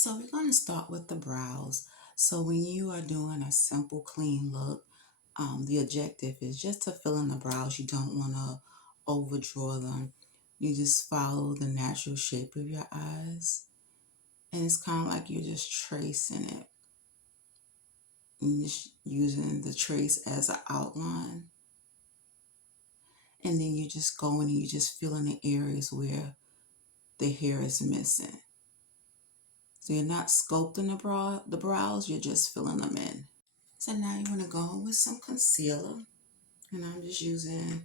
So we're going to start with the brows. So when you are doing a simple clean look, the objective is just to fill in the brows. You don't want to overdraw them. You just follow the natural shape of your eyes. And it's kind of like you're just tracing it. And just using the trace as an outline. And then you just go in and you just fill in the areas where the hair is missing. So you're not sculpting the brows, you're just filling them in. So now you want to go in with some concealer. And I'm just using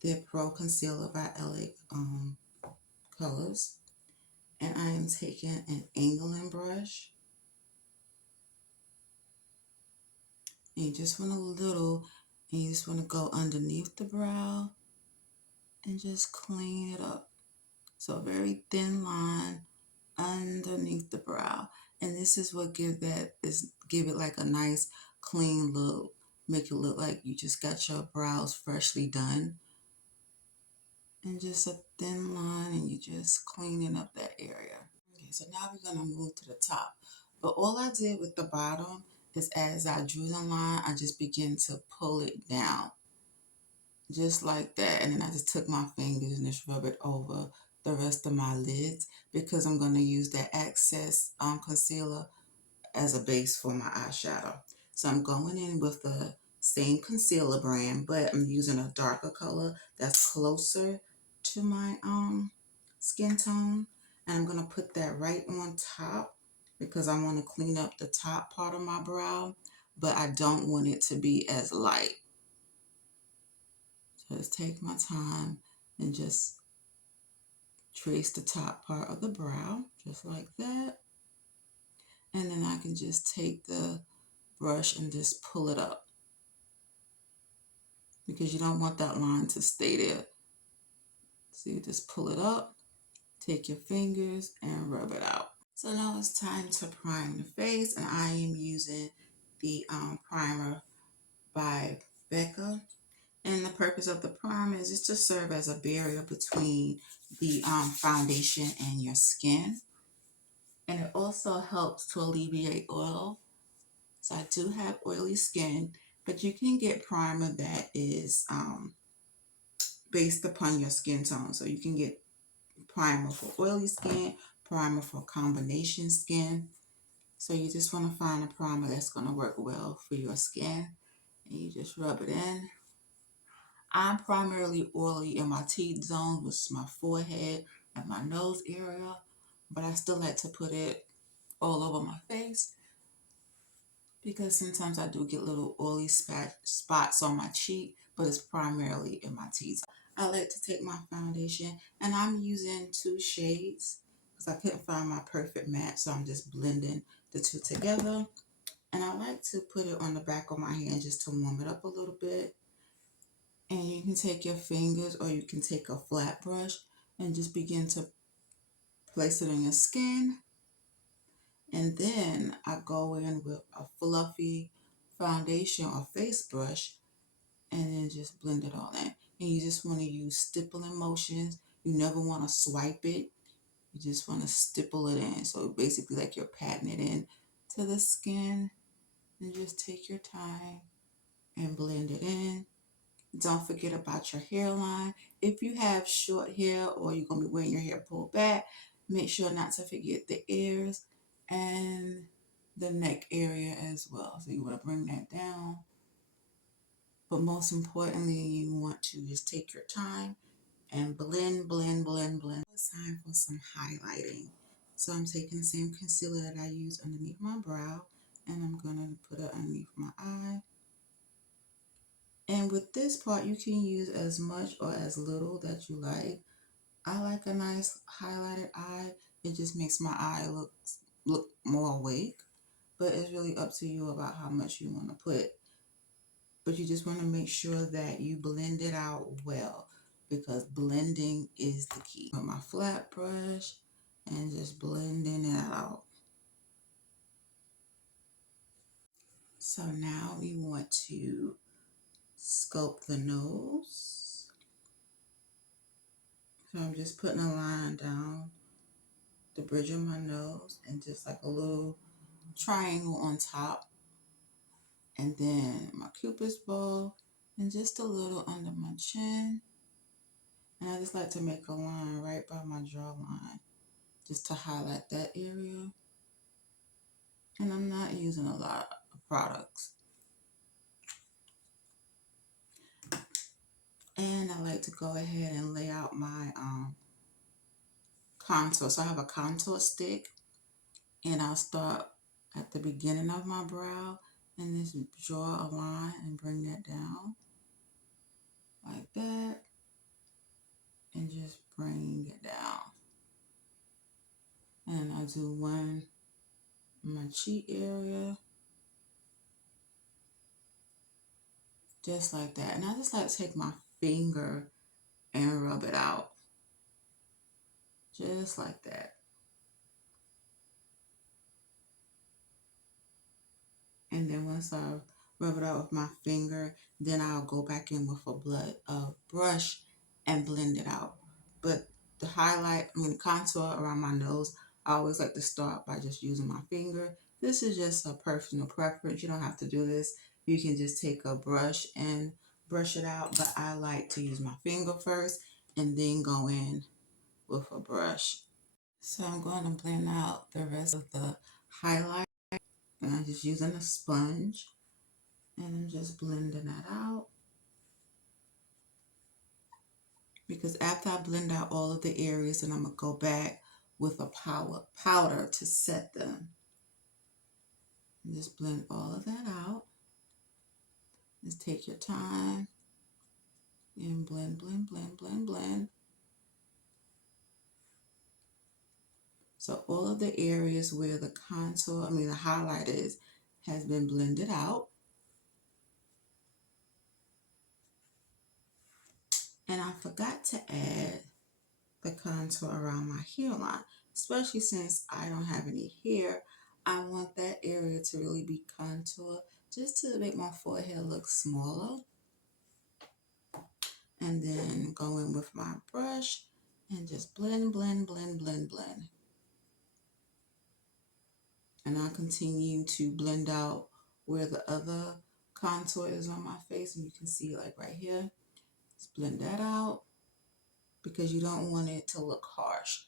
the Pro Concealer by LA Colors. And I am taking an angling brush. And you just want and you just want to go underneath the brow and just clean it up. So a very thin line underneath the brow. And this is what give it like a nice clean look. Make it look like you just got your brows freshly done. And just a thin line, and you just cleaning up that area. Okay, so now we're gonna move to the top. But all I did with the bottom is as I drew the line, I just begin to pull it down. Just like that. And then I just took my fingers and just rub it over the rest of my lids because I'm gonna use that excess concealer as a base for my eyeshadow. So I'm going in with the same concealer brand, but I'm using a darker color that's closer to my skin tone. And I'm gonna put that right on top because I want to clean up the top part of my brow, but I don't want it to be as light. So just take my time and just trace the top part of the brow, just like that. And then I can just take the brush and just pull it up because you don't want that line to stay there. So you just pull it up, take your fingers and rub it out. So now it's time to prime the face, and I am using the primer by Becca. And the purpose of the primer is just to serve as a barrier between the foundation and your skin. And it also helps to alleviate oil. So I do have oily skin, but you can get primer that is based upon your skin tone. So you can get primer for oily skin, primer for combination skin. So you just want to find a primer that's going to work well for your skin. And you just rub it in. I'm primarily oily in my T-zone, which is my forehead and my nose area. But I still like to put it all over my face because sometimes I do get little oily spots on my cheek, but it's primarily in my T-zone. I like to take my foundation, and I'm using 2 shades because I couldn't find my perfect match, so I'm just blending the 2 together. And I like to put it on the back of my hand just to warm it up a little bit. And you can take your fingers or you can take a flat brush and just begin to place it on your skin. And then I go in with a fluffy foundation or face brush and then just blend it all in. And you just want to use stippling motions. You never want to swipe it. You just want to stipple it in. So basically like you're patting it in to the skin. And just take your time and blend it in. Don't forget about your hairline. If you have short hair or you're going to be wearing your hair pulled back, make sure not to forget the ears and the neck area as well. So you want to bring that down. But most importantly, you want to just take your time and blend, blend, blend, blend. It's time for some highlighting. So I'm taking the same concealer that I use underneath my brow and I'm going to put it underneath my eye. And with this part, you can use as much or as little that you like. I like a nice highlighted eye. It just makes my eye look more awake. But it's really up to you about how much you want to put. But you just want to make sure that you blend it out well because blending is the key. With my flat brush and just blending it out. So now we want to sculpt the nose. So I'm just putting a line down the bridge of my nose and just like a little triangle on top, and then my cupid's bow and just a little under my chin. And I just like to make a line right by my jawline just to highlight that area. And I'm not using a lot of products. And I like to go ahead and lay out my contour. So I have a contour stick, and I'll start at the beginning of my brow and just draw a line and bring that down like that, and just bring it down. And I'll do one in my cheek area, just like that. And I just like to take my finger and rub it out, just like that. And then once I rub it out with my finger, then I'll go back in with a brush and blend it out. But the contour around my nose, I always like to start by just using my finger. This is just a personal preference. You don't have to do this. You can just take a brush and brush it out, but I like to use my finger first and then go in with a brush. So I'm going to blend out the rest of the highlight, and I'm just using a sponge, and I'm just blending that out. Because after I blend out all of the areas, then I'm going to go back with a powder to set them. And just blend all of that out. Just take your time and blend, blend, blend, blend, blend. So all of the areas where the the highlight has been blended out. And I forgot to add the contour around my hairline, especially since I don't have any hair. I want that area to really be contoured just to make my forehead look smaller. And then go in with my brush and just blend, blend, blend, blend, blend. And I'll continue to blend out where the other contour is on my face, and you can see like right here. Just blend that out because you don't want it to look harsh.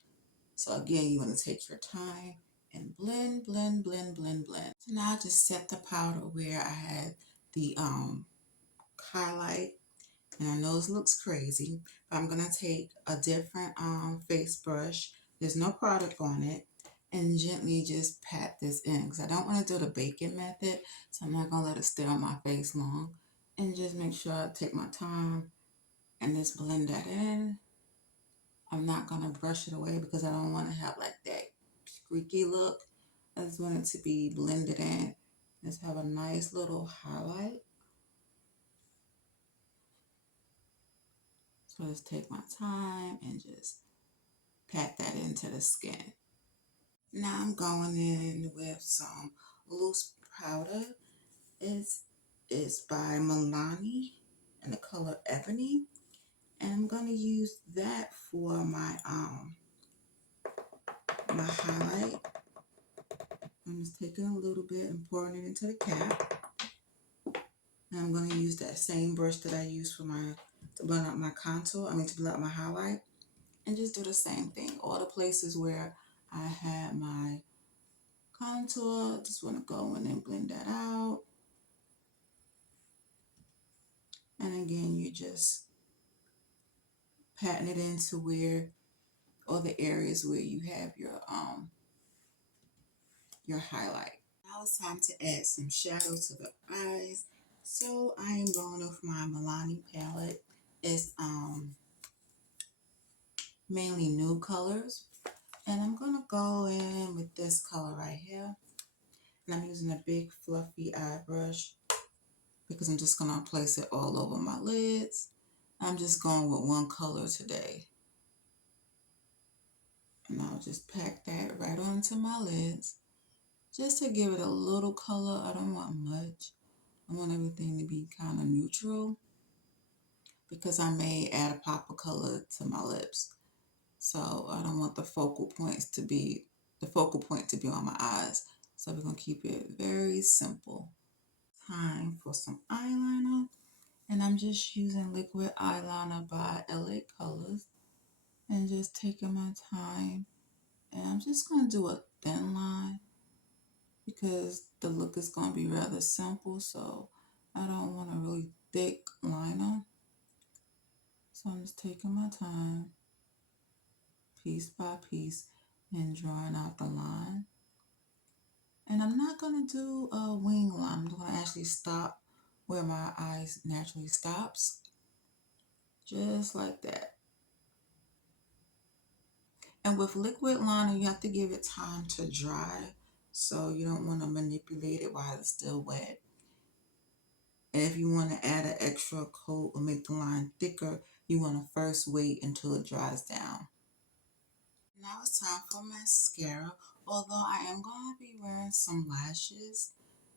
So again, you want to take your time and blend, blend, blend, blend, blend. So now I just set the powder where I had the highlight. And I know this looks crazy, but I'm going to take a different face brush. There's no product on it. And gently just pat this in, because I don't want to do the baking method. So I'm not going to let it stay on my face long. And just make sure I take my time and just blend that in. I'm not going to brush it away because I don't want to have like that squeaky look. I just want it to be blended in. Just have a nice little highlight. So just take my time and just pat that into the skin. Now I'm going in with some loose powder. It's by Milani in the color Ebony. And I'm going to use that for my highlight. I'm just taking a little bit and pouring it into the cap. And I'm going to use that same brush that I used to blend out my contour, to blend out my highlight. And just do the same thing. All the places where I had my contour, just want to go in and blend that out. And again, you just patting it into where, all the areas where you have your highlight. Now it's time to add some shadow to the eyes. So I am going with my Milani palette. It's mainly nude colors. And I'm going to go in with this color right here. And I'm using a big fluffy eye brush because I'm just going to place it all over my lids. I'm just going with one color today. And I'll just pack that right onto my lids just to give it a little color. I don't want much. I want everything to be kind of neutral because I may add a pop of color to my lips. So I don't want the focal point to be on my eyes. So we're gonna keep it very simple. Time for some eyeliner. And I'm just using liquid eyeliner by LA Colors and just taking my time. And I'm just gonna do a thin line because the look is gonna be rather simple. So I don't want a really thick liner. So I'm just taking my time, piece by piece, and drawing out the line. And I'm not going to do a wing line. I'm going to actually stop where my eyes naturally stops. Just like that. And with liquid liner, you have to give it time to dry. So you don't want to manipulate it while it's still wet. And if you want to add an extra coat or make the line thicker, you want to first wait until it dries down. Now it's time for mascara. Although I am going to be wearing some lashes,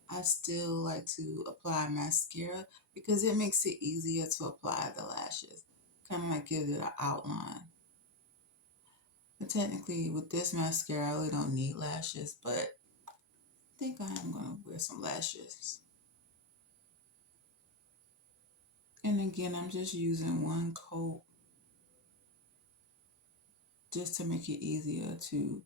I still like to apply mascara because it makes it easier to apply the lashes. Kind of like gives it an outline. But technically with this mascara, I really don't need lashes, but I think I am going to wear some lashes. And again, I'm just using one coat just to make it easier to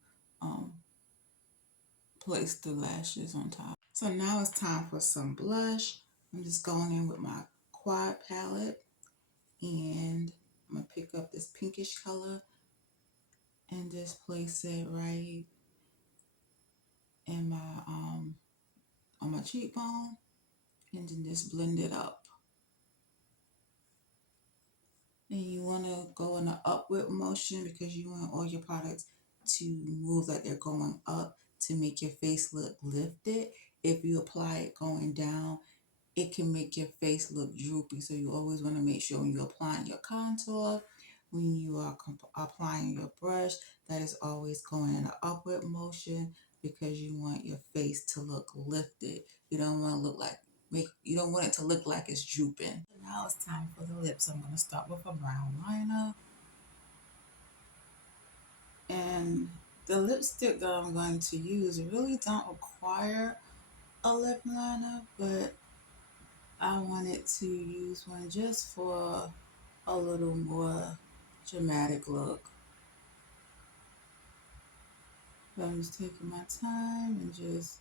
place the lashes on top. So now it's time for some blush. I'm just going in with my quad palette and I'm going to pick up this pinkish color and just place it right in my on my cheekbone and then just blend it up. And you want to go in an upward motion because you want all your products to move like they're going up to make your face look lifted. If you apply it going down, it can make your face look droopy. So you always want to make sure when you're applying your contour, when you are applying your brush, that is always going in an upward motion because you want your face to look lifted. You don't want to look like you don't want it to look like it's drooping. Now it's time for the lips. I'm going to start with a brown liner. And the lipstick that I'm going to use really don't require a lip liner, but I wanted to use one just for a little more dramatic look. So I'm just taking my time and just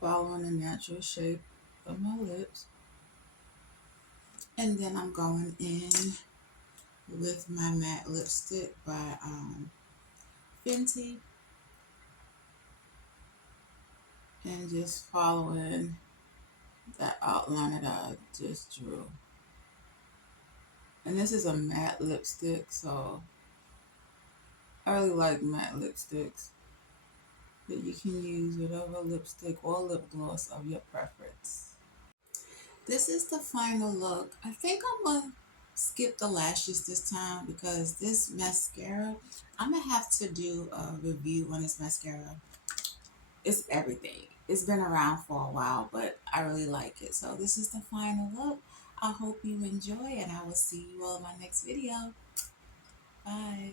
following the natural shape of my lips. And then I'm going in with my matte lipstick by Fenty and just following that outline that I just drew. And this is a matte lipstick, so I really like matte lipsticks. But you can use whatever lipstick or lip gloss of your preference. This is the final look. I think I'm going to skip the lashes this time because this mascara, I'm going to have to do a review on this mascara. It's everything. It's been around for a while, but I really like it. So this is the final look. I hope you enjoy and I will see you all in my next video. Bye.